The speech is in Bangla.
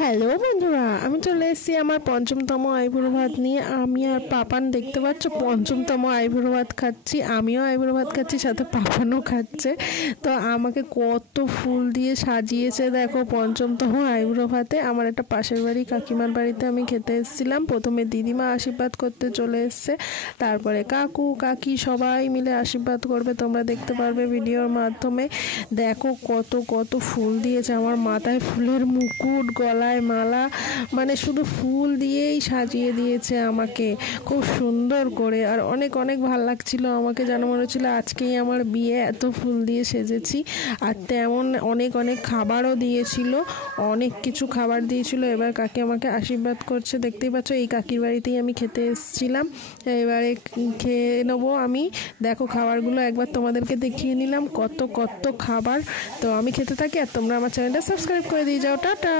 হ্যালো বন্ধুরা, আমি চলে এসেছি আমার পঞ্চমতম আইবুড়ো ভাত নিয়ে। আমি আর পাপান দেখতে পাচ্ছ পঞ্চমতম আইবুড়ো ভাত খাচ্ছি। আমিও আইবুড়ো ভাত খাচ্ছি, সাথে পাপানও খাচ্ছে। তো আমাকে কত ফুল দিয়ে সাজিয়েছে দেখো পঞ্চমতম আইবুড়ো ভাতে। আমার একটা পাশের বাড়ি কাকিমার বাড়িতে আমি খেতে এসেছিলাম। প্রথমে দিদিমা আশীর্বাদ করতে চলে এসছে, তারপরে কাকু কাকি সবাই মিলে আশীর্বাদ করবে, তোমরা দেখতে পারবে ভিডিওর মাধ্যমে। দেখো কত কত ফুল দিয়েছে, আমার মাথায় ফুলের মুকুট, গলায় মালা, মানে শুধু ফুল দিয়েই সাজিয়ে দিয়েছে আমাকে খুব সুন্দর করে। আর অনেক অনেক ভালো লাগছিল আমাকে, যেন মনে হচ্ছিলো আজকেই আমার বিয়ে, এত ফুল দিয়ে সেজেছি। আর তেমন অনেক অনেক খাবারও দিয়েছিল, অনেক কিছু খাবার দিয়েছিল। এবার কাকি আমাকে আশীর্বাদ করছে, দেখতেই পাচ্ছ। এই কাকির বাড়িতেই আমি খেতে এসেছিলাম, এবারে খেয়ে নেবো আমি। দেখো খাবারগুলো একবার তোমাদেরকে দেখিয়ে নিলাম, কত কত খাবার। তো আমি খেতে থাকি আর তোমরা আমার চ্যানেলটা সাবস্ক্রাইব করে দিয়ে যাও। টাটা।